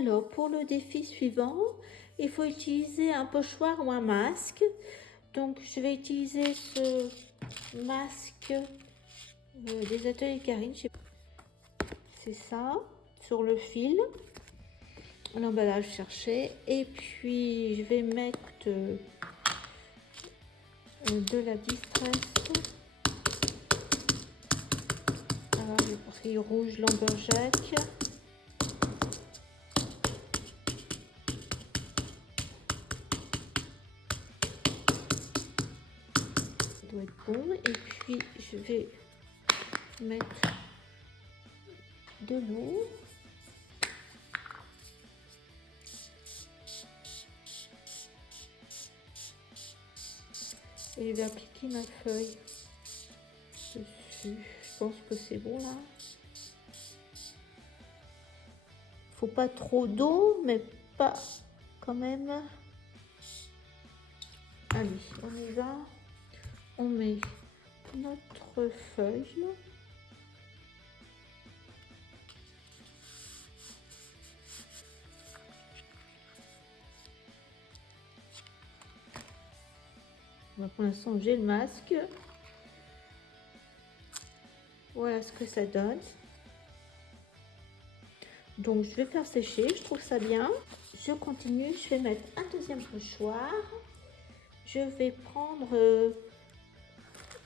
Alors, pour le défi suivant, il faut utiliser un pochoir ou un masque. Donc, je vais utiliser ce masque des ateliers Karine. C'est ça, sur le fil. L'emballage cherché. Et puis, je vais mettre de la distress. Alors, j'ai pris rouge Lumberjack. Doit être bon. Et puis je vais mettre de l'eau. Et je vais appliquer ma feuille dessus. Je pense que c'est bon là. Faut pas trop d'eau, mais pas quand même. Allez, on y va. On met notre feuille. Pour l'instant, j'ai le masque. Voilà ce que ça donne. Donc, je vais faire sécher. Je trouve ça bien. Je continue. Je vais mettre un deuxième pochoir. Je vais prendre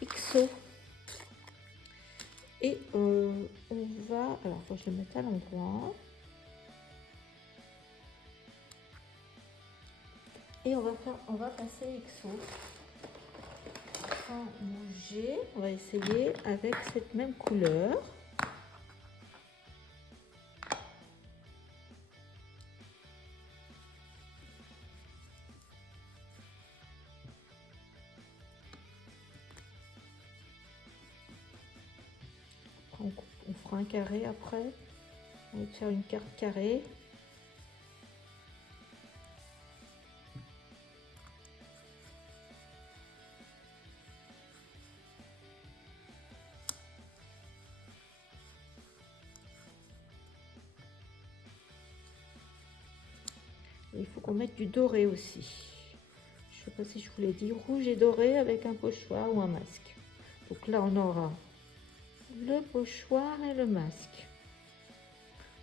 XO. Et on va... Alors, faut que je le mette à l'endroit. Et on va passer XO. Sans bouger. On va essayer avec cette même couleur. On fera un carré après. On va faire une carte carrée. Et il faut qu'on mette du doré aussi. Je ne sais pas si je vous l'ai dit, rouge et doré avec un pochoir ou un masque. Donc là, on aura le pochoir et le masque.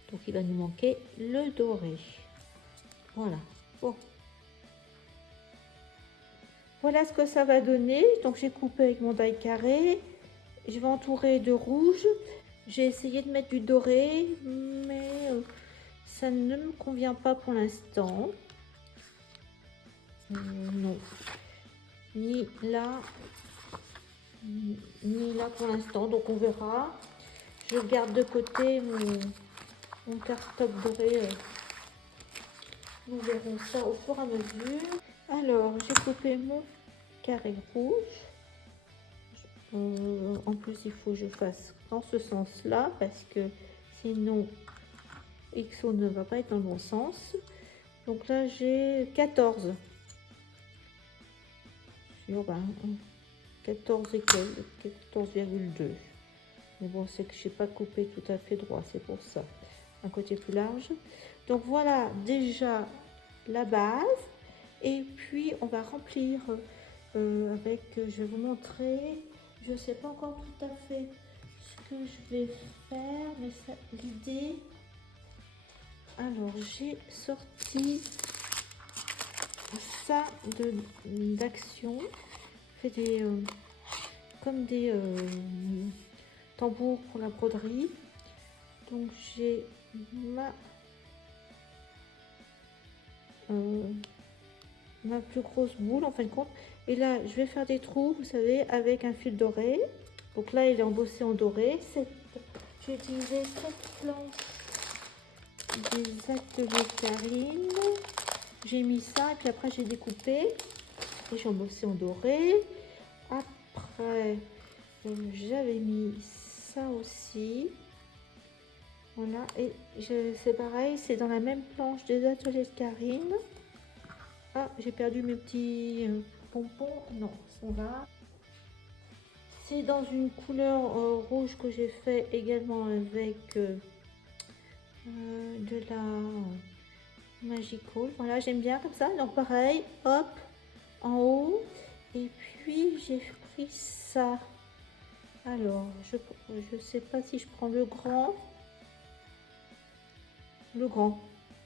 Donc il va nous manquer le doré. Voilà. Bon. Voilà ce que ça va donner. Donc j'ai coupé avec mon die carré. Je vais entourer de rouge. J'ai essayé de mettre du doré, mais ça ne me convient pas pour l'instant. Non. Ni là pour l'instant, donc on verra. Je garde de côté mon cardstock doré. Nous verrons ça au fur et à mesure. Alors, j'ai coupé mon carré rouge. En plus, il faut que je fasse dans ce sens-là parce que sinon, XO ne va pas être dans le bon sens. Donc là, j'ai 14. Sur 14 et 14,2. Mais bon, c'est que je n'ai pas coupé tout à fait droit, c'est pour ça. Un côté plus large. Donc voilà déjà la base. Et puis on va remplir avec, je vais vous montrer, je ne sais pas encore tout à fait ce que je vais faire, mais l'idée. Alors j'ai sorti ça d'action, fait des comme des tambours pour la broderie. Donc j'ai ma plus grosse boule en fin de compte, et là je vais faire des trous, vous savez, avec un fil doré. Donc là il est embossé en doré. J'ai utilisé cette planche des ateliers Karine. J'ai mis ça et puis après j'ai découpé et j'ai embossé en doré. Après j'avais mis ça aussi. Voilà, et c'est pareil, c'est dans la même planche des ateliers de Karine. Ah, j'ai perdu mes petits pompons. Non, ils sont là. C'est dans une couleur rouge que j'ai fait également avec de la Magical. Voilà, j'aime bien comme ça. Donc pareil, hop, en haut. Et puis j'ai pris ça. Alors, je sais pas si je prends le grand. Le grand.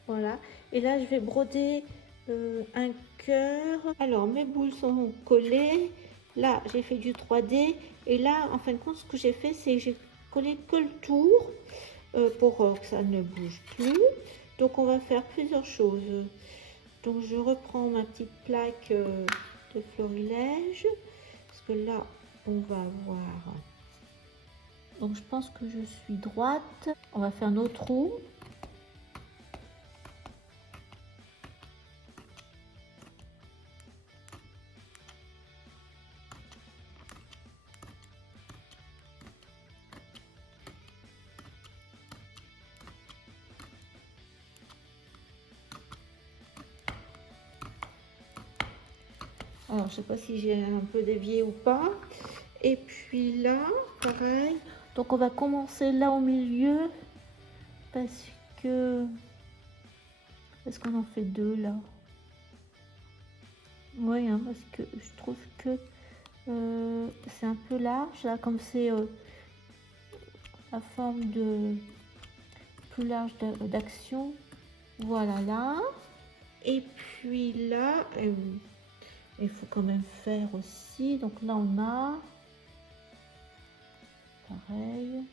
Voilà. Et là, je vais broder un cœur. Alors, mes boules sont collées. Là, j'ai fait du 3D. Et là, en fin de compte, ce que j'ai fait, c'est que j'ai collé que le tour pour que ça ne bouge plus. Donc, on va faire plusieurs choses. Donc, je reprends ma petite plaque de florilège. Parce que là, on va voir. Donc, je pense que je suis droite. On va faire nos trous. Alors, je sais pas si j'ai un peu dévié ou pas. Et puis là, pareil. Donc, on va commencer là au milieu parce qu'on en fait deux là. Oui, hein, parce que je trouve que c'est un peu large là, comme c'est la forme de plus large d'action. Voilà là. Et puis là, il faut quand même faire aussi. Donc là, on a pareil.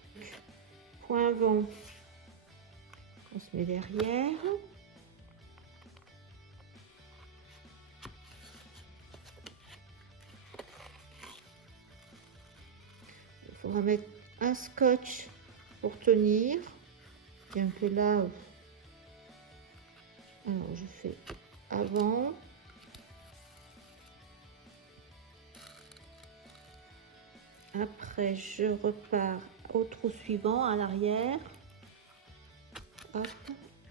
Point avant, on se met derrière. Il faudra mettre un scotch pour tenir. Bien que là, alors je fais avant. Après, je repars au trou suivant à l'arrière. Hop.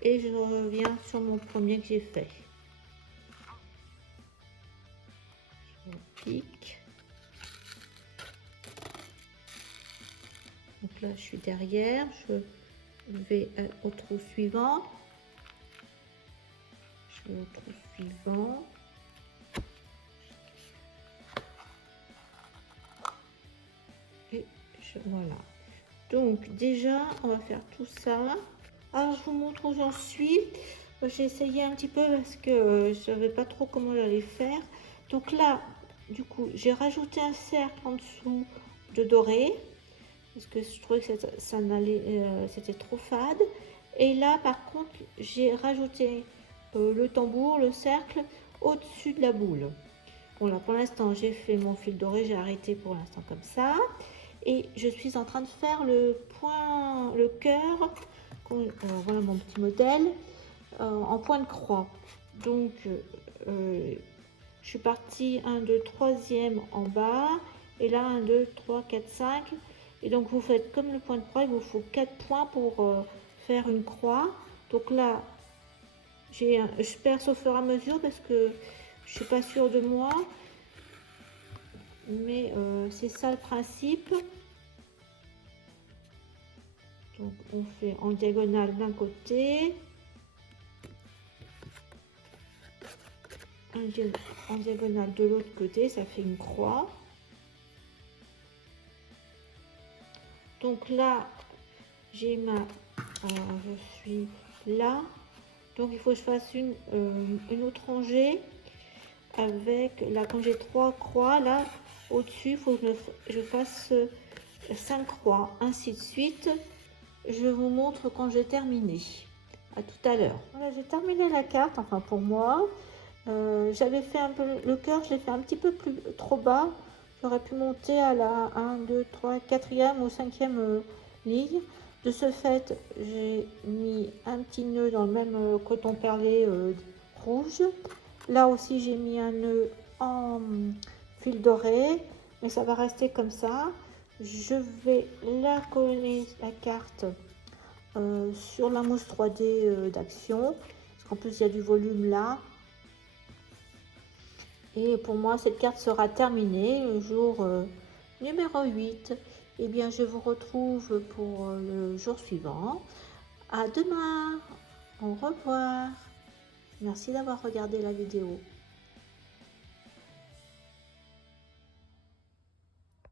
Et je reviens sur mon premier que j'ai fait. Je repique. Donc là, je suis derrière. Je vais au trou suivant. Je vais au trou suivant. Et voilà. Donc déjà, on va faire tout ça. Alors, je vous montre où j'en suis. J'ai essayé un petit peu parce que je ne savais pas trop comment j'allais faire. Donc là, du coup, j'ai rajouté un cercle en dessous de doré. Parce que je trouvais que ça n'allait, c'était trop fade. Et là, par contre, j'ai rajouté le tambour, le cercle, au-dessus de la boule. Bon, là, pour l'instant, j'ai fait mon fil doré. J'ai arrêté pour l'instant comme ça. Et je suis en train de faire le point, le cœur. Voilà mon petit modèle en point de croix. Donc, je suis partie 1, 2, 3e en bas. Et là, 1, 2, 3, 4, 5. Et donc, vous faites comme le point de croix. Il vous faut 4 points pour faire une croix. Donc là, je perce au fur et à mesure parce que je suis pas sûre de moi. Mais c'est ça le principe. Donc on fait en diagonale d'un côté, en diagonale de l'autre côté, ça fait une croix. Donc là, j'ai je suis là. Donc il faut que je fasse une autre rangée avec, là quand j'ai 3 croix, là au-dessus, il faut que je fasse 5 croix, ainsi de suite. Je vous montre quand j'ai terminé. À tout à l'heure. Voilà, j'ai terminé la carte, enfin pour moi. J'avais fait un peu le cœur, je l'ai fait un petit peu plus trop bas. J'aurais pu monter à la 1, 2, 3, 4e ou 5e ligne. De ce fait, j'ai mis un petit nœud dans le même coton perlé rouge. Là aussi, j'ai mis un nœud en fil doré, mais ça va rester comme ça. Je vais la coller, la carte, sur la mousse 3D d'Action. Parce qu'en plus, il y a du volume là. Et pour moi, cette carte sera terminée le jour numéro 8. Eh bien, je vous retrouve pour le jour suivant. À demain. Au revoir. Merci d'avoir regardé la vidéo.